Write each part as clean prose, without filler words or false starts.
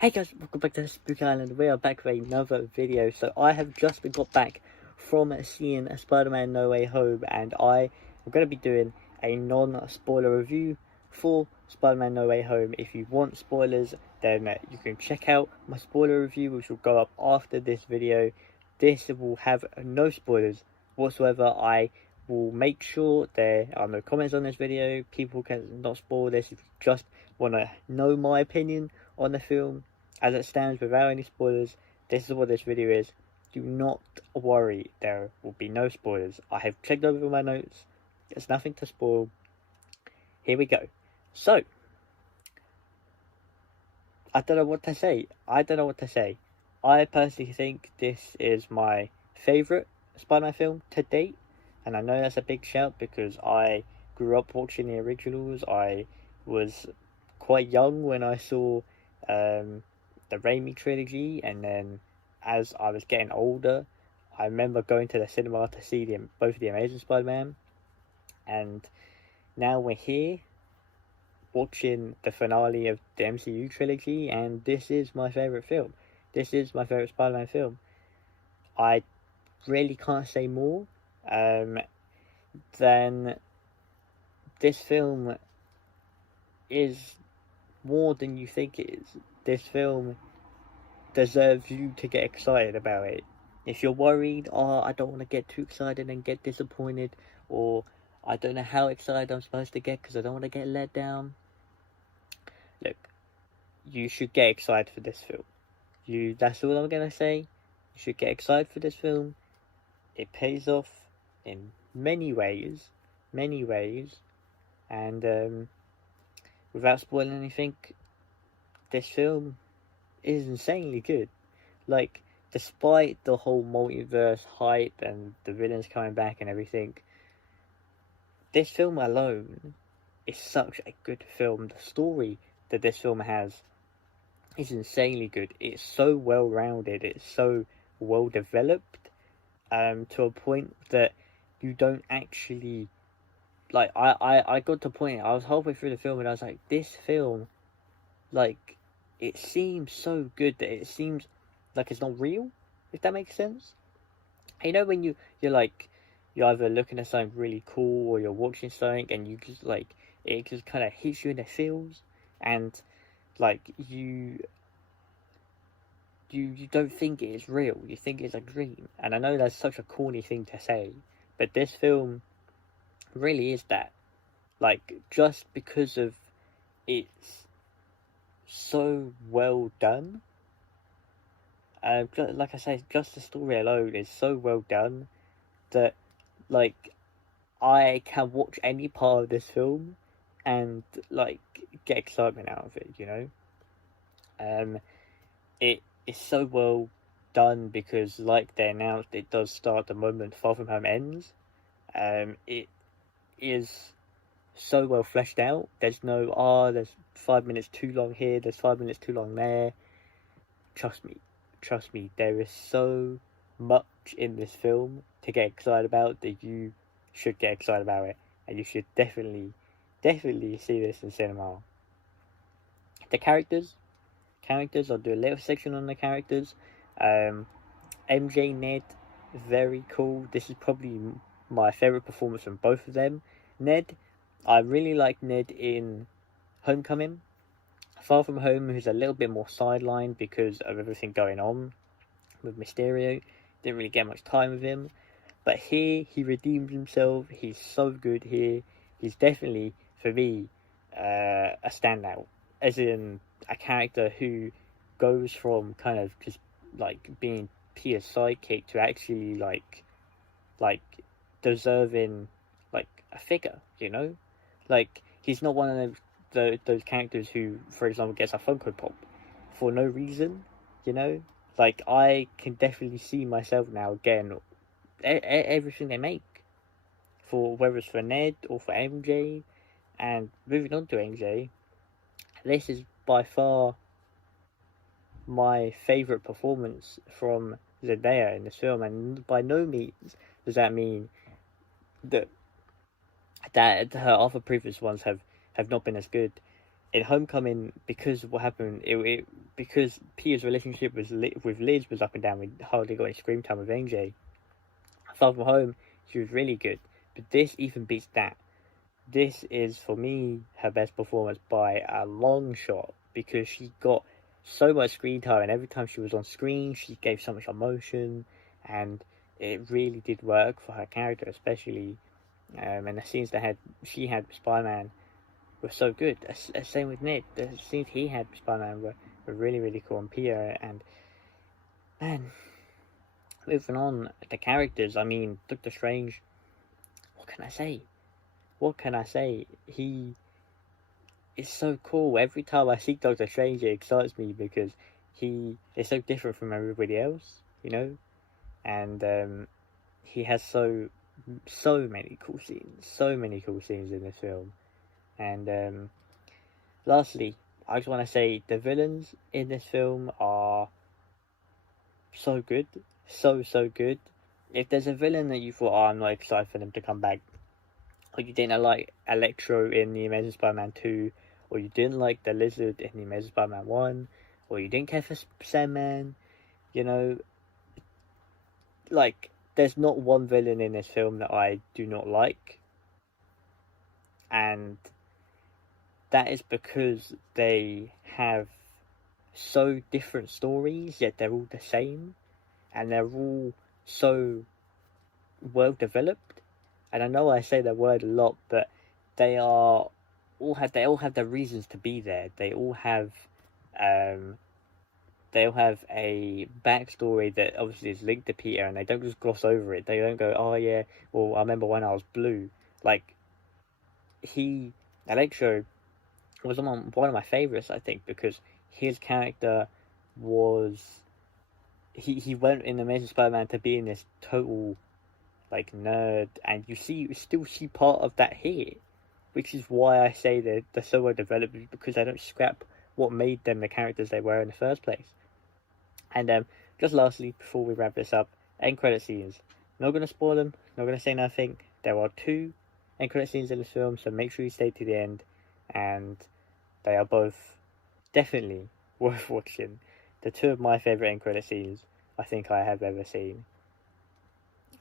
Hey guys, welcome back to Spooky Island. We are back with another video. So I have just got back from seeing Spider-Man No Way Home, and I am going to be doing a non-spoiler review for Spider-Man No Way Home. If you want spoilers, then you can check out my spoiler review, which will go up after this video. This will have no spoilers whatsoever. I will make sure there are no comments on this video. People can not spoil this. If you just want to know my opinion on the film as it stands without any spoilers, this is what this video is. Do not worry, there will be no spoilers. I have checked over my notes. There's nothing to spoil. Here we go. So, I don't know what to say. I personally think this is my favourite Spider-Man film to date. And I know that's a big shout because I grew up watching the originals. I was quite young when I saw the Raimi trilogy, and then as I was getting older, I remember going to the cinema to see both of the Amazing Spider-Man, and now we're here watching the finale of the MCU trilogy, and this is my favourite film. This is my favourite Spider-Man film. I really can't say more than this film is more than you think it is. This film deserves you to get excited about it. If you're worried, oh, I don't want to get too excited and get disappointed, or I don't know how excited I'm supposed to get because I don't want to get let down. Look, you should get excited for this film. That's all I'm going to say. You should get excited for this film. It pays off in many ways, and without spoiling anything, this film is insanely good. Like, despite the whole multiverse hype and the villains coming back and everything, this film alone is such a good film. The story that this film has is insanely good. It's so well rounded, it's so well developed, to a point that you don't actually like. I got to a point, I was halfway through the film and I was like, this film, like, it seems so good that it seems like it's not real, if that makes sense. You know, when you're either looking at something really cool or you're watching something and you just like, it just kind of hits you in the feels, and like you don't think it is real, you think it's a dream. And I know that's such a corny thing to say, but this film really is that. Like, just because of it's so well done. Like I say, just the story alone is so well done that, like, I can watch any part of this film and, like, get excitement out of it, you know? It is so well done because, like they announced, it does start the moment Far From Home ends. It is so well fleshed out. There's no, there's 5 minutes too long here, there's 5 minutes too long there. Trust me, there is so much in this film to get excited about that you should get excited about it, and you should definitely see this in cinema. The characters, I'll do a little section on the characters. MJ, Ned, very cool. This is probably my favourite performance from both of them. Ned, I really like Ned in Homecoming. Far From Home, who's a little bit more sidelined because of everything going on with Mysterio. Didn't really get much time with him. But here, he redeemed himself. He's so good here. He's definitely, for me, a standout. As in, a character who goes from kind of just, like, being Peter's sidekick to actually, like deserving, like, a figure, you know? Like, he's not one of those characters who, for example, gets a Funko Pop for no reason, you know? Like, I can definitely see myself now getting everything they make, for whether it's for Ned or for MJ. And moving on to MJ, this is by far my favourite performance from Zendaya in this film, and by no means does that mean that her other previous ones have not been as good. in Homecoming, because of what happened, because Peter's relationship with Liz was up and down. We hardly got any screen time with MJ. Far From Home, she was really good, but this even beats that. This is, for me, her best performance by a long shot, because she got so much screen time, and every time she was on screen, she gave so much emotion, and it really did work for her character, especially. And the scenes she had with Spider-Man were so good. Same with Ned. The scenes he had with Spider-Man were really, really cool. And Peter, and man, moving on, the characters. I mean, Doctor Strange. What can I say? What can I say? He is so cool. Every time I see Doctor Strange, it excites me because he is so different from everybody else, you know. And he has so many cool scenes, in this film. And lastly, I just want to say the villains in this film are so good, so good. If there's a villain that you thought, oh, I'm not excited for them to come back, or you didn't like Electro in the Amazing Spider-Man 2, or you didn't like the Lizard in the Amazing Spider-Man 1, or you didn't care for Sandman, you know, like, there's not one villain in this film that I do not like, and that is because they have so different stories, yet they're all the same, and they're all so well developed. And I know I say that word a lot, but they all have their reasons to be there. Um they all have a backstory that obviously is linked to Peter, and they don't just gloss over it. They don't go, oh yeah, well, I remember when I was blue. Like, Electro was one of my favorites, I think, because his character was he went in Amazing Spider-Man to being this total like nerd, and you still see part of that here, which is why I say they're so well developed, because they don't scrap what made them the characters they were in the first place. And just lastly, before we wrap this up, end credit scenes. Not gonna spoil them. Not gonna say nothing. There are two end credit scenes in this film, so make sure you stay to the end, and they are both definitely worth watching. The two of my favorite end credit scenes I think I have ever seen.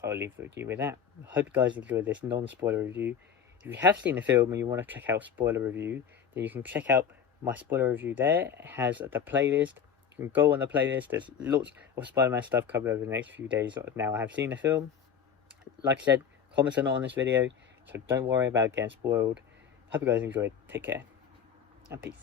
I'll leave you with that. I hope you guys enjoyed this non-spoiler review. If you have seen the film and you want to check out spoiler review, then you can check out my spoiler review there. It has the playlist. You can go on the playlist. There's lots of Spider-Man stuff coming over the next few days. Now I have seen the film. Like I said, comments are not on this video, so don't worry about getting spoiled. Hope you guys enjoyed. Take care, and peace.